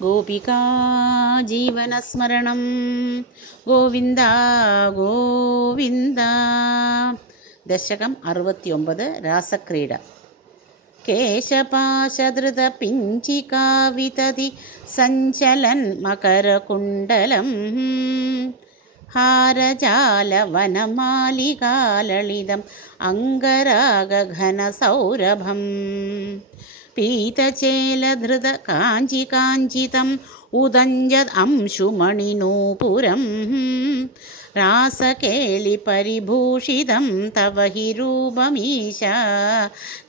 ഗോപികാ ജീവനസ്മരണം ഗോവിന്ദ ഗോവിന്ദ. ദശകം 69. രാസക്രീഡ. കേശപാശധൃത പിഞ്ചികാവിതതി സഞ്ചലൻ മകരകുണ്ടലം ഹാരജാലവനമാലികാലളിതം അംഗരാഗഘനസൗരഭം പീതചേലധൃത കാഞ്ചികാഞ്ചിതം ഉദഞ്ജത് അംശുമണിനൂപുരം രാസകേളിപരിഭൂഷിതം തവ ഹി രൂപമീശ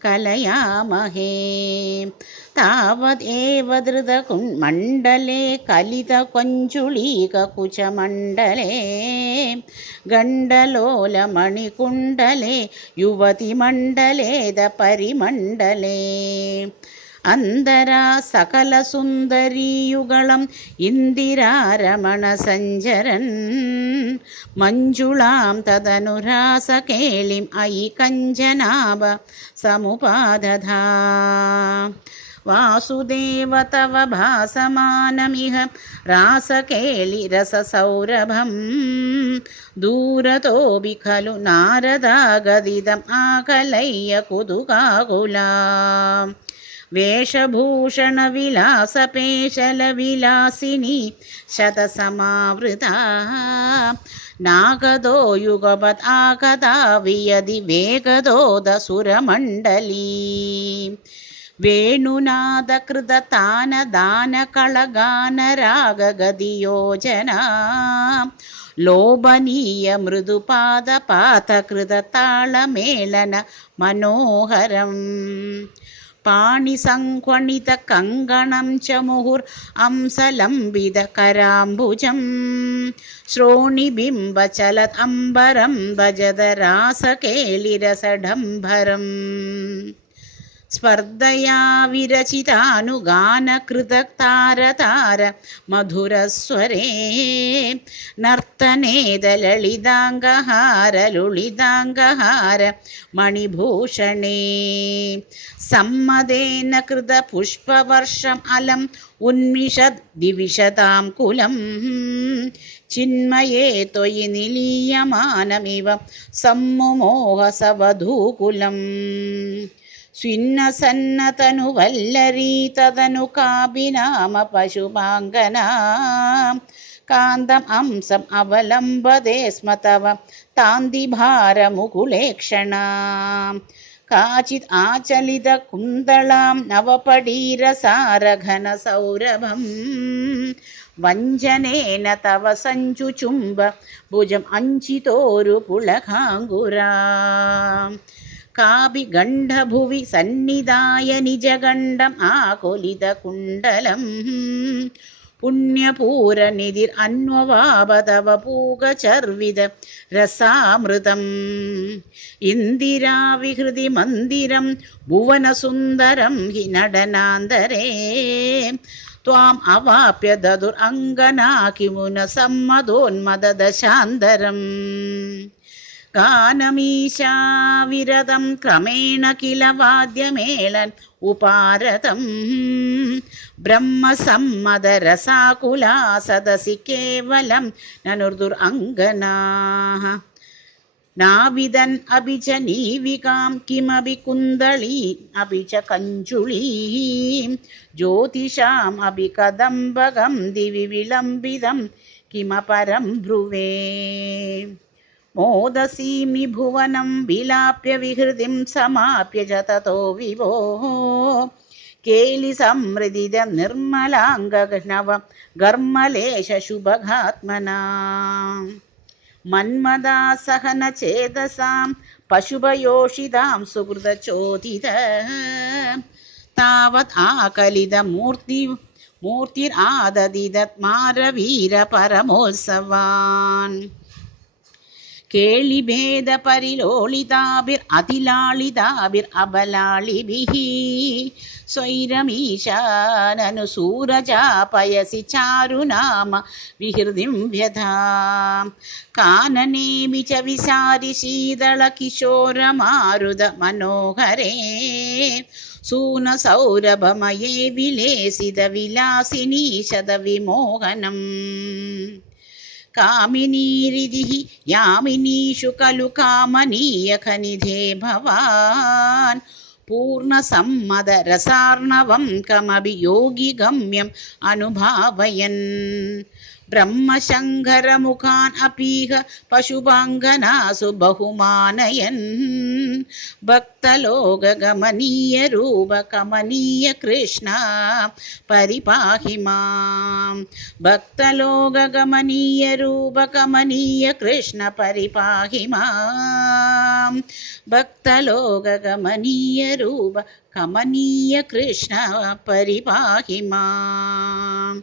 കലയാമഹേ. താവത് ഏവ ധൃതമണ്ഡലേ കലിതകൊഞ്ചുളീകകുചമണ്ഡലേ ഗണ്ഡലോലമണികുണ്ഡലേ യുവതിമണ്ഡലേദ പരിമണ്ഡലേ അന്തരാ സകലസുന്ദരീയുഗളം ഇന്ദിരാരമണസഞ്ചരൻ മഞ്ജുളാം തദനുരാസകേളിം അയി കഞ്ചനാഭ സമുപാദധാ. വാസുദേവ തവ ഭാസമാനമിഹ രാസകേളിരസസൗരഭം ദൂരതോപി ഖലു നാരദാഗദിതം ആകലയ്യ കുതുകാകുലാ. വേഷഭൂഷണവിലാസപേശലവിലാസിനി ശതസമാവൃതാ നാഗദോ യുഗപത് ആഗതാ വിയതി വേഗദോദസുരമണ്ഡലീ. വേണുനാദകൃതതാനദാനകളഗാനരാഗഗതിയോജന ലോഭനീയ മൃദുപാദപാതകൃതതാളമേളന മനോഹരം പാണിസംക്വണിത കങ്കണം ച മുഹുർ അംസലംബിത കരാംബുജം ശ്രോണിബിംബചലത് അംബരം ഭജത രാസകേളിരസഡംഭരം സ്പർദ്ധയാ വിരചിതാനുഗാനകൃതതാരതാര മധുരസ്വരേ നർത്തനേദ ലളിതാംഗഹാര ലുളിതാംഗഹാര മണിഭൂഷണേ സമ്മദേന കൃത പുഷ്പവർഷം അലം ഉന്മിഷത് ദിവിശതാം കുലം ചിന്മയേ ത്വയി നിലീയമാനമിവ സമ്മുമോഹസവധൂകുലം സ്വിന്നസന്നതനുവല്ലരീ തദനു കാപിനാമ പശുപാങ്കനാ കാന്തം അംസം അവലംബതേ സ്മ തവ താന്തിഭാരമുകുലേക്ഷണാ. കാചിത് ആചലിത കുന്തളാം നവപടീരസാരഘനസൗരഭം വഞ്ചനേന തവ സഞ്ചുചുംബ ഭുജം അഞ്ചിതോരു പുളകാങ്കുരാ. കാപി ഗണ്ഡഭുവി സന്നിധായ നിജഗണ്ഡം ആകുലിതകുണ്ടലം പുണ്യപൂരനിധിർ അന്വവാപതവ പൂഗചർവിത രസാമൃതം ഇന്ദിരാവിഹൃതി മന്ദിരം ഭുവനസുന്ദരം ഹി നടനാന്തരേ ത്വാം അവാപ്യ ദദുർ അംഗനാ കിമുന സമ്മദോന്മദദശാന്തരം. ഗാനമീശാവിരതം ക്രമേണ കില വാദ്യമേളൻ ഉപാരതം ബ്രഹ്മസമ്മദരസാകുലാ സദസി കേവലം നനുർദുർ അംഗനാഃ. നാവിദൻ അപി ച നീവികാം കിമപി കുന്ദളീം അപി ച കഞ്ചുളീം ജ്യോതിഷാം അപി കദംബകം ദിവി വിളംബിതം കിമപരം ബ്രുവേ. മോദസീമി ഭുവനം വിലാപ്യ വിഹൃതിം സമാപ്യ ച തതോ വിഭോ കേലി സമൃദിത നിർമ്മലാംഗനവ ഗർമ്മലേശ ശുഭഗാത്മനാ. മന്മദാസഹന ചേതസാം പശുഭയോഷിതാം സുഹൃതചോദിത താവത് ആകലിത മൂർത്തിരാദദിത മാരവീര പരമോത്സവാൻ. केलिभेदपरिलोलिताभिरतिलालिताभिरबलालिभिः स्वैरमीशाननुसूरजापयसि चारुनाम विहृदिं व्यधाम् काननेमि च विसारि शीतलकिशोरमारुदमनोहरे सूनसौरभमये विलेसितविलासिनीशतविमोहनम् कामिनीरिदिः यामिनीषु खलु कामनीयखनिधे भवान् पूर्णसम्मदरसार्णवं कमपि योगिगम्यम् अनुभावयन् ब्रह्मशङ्करमुखान् अपीह पशुपाङ्गनासु बहुमानयन् भक्तलोकगमनीयरूपकमनीय कृष्ण परिपाहि मां भक्तलोकगमनीयरूपकमनीय कृष्ण परिपाहि मां भक्तलोकगमनीयरूपकमनीय कृष्ण परिपाहि मां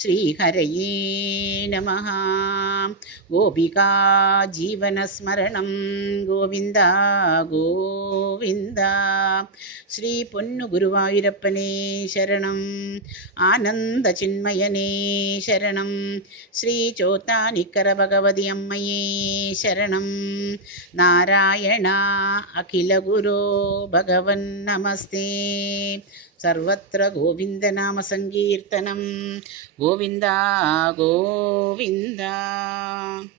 श्रीहरये नमः गोपिका जीवनस्मरणं गोविन्द गोविन्द श्री पोन्नु गुरुवायूरप्पने शरणम् आनन्दचिन्मयने शरणं श्री चोत्तानिक्कर भगवति अम्मये शरणं नारायण अखिल गुरो भगवन् नमस्ते सर्वत्र गोविन्दनाम संकीर्तनं गोविन्द गोविन्द।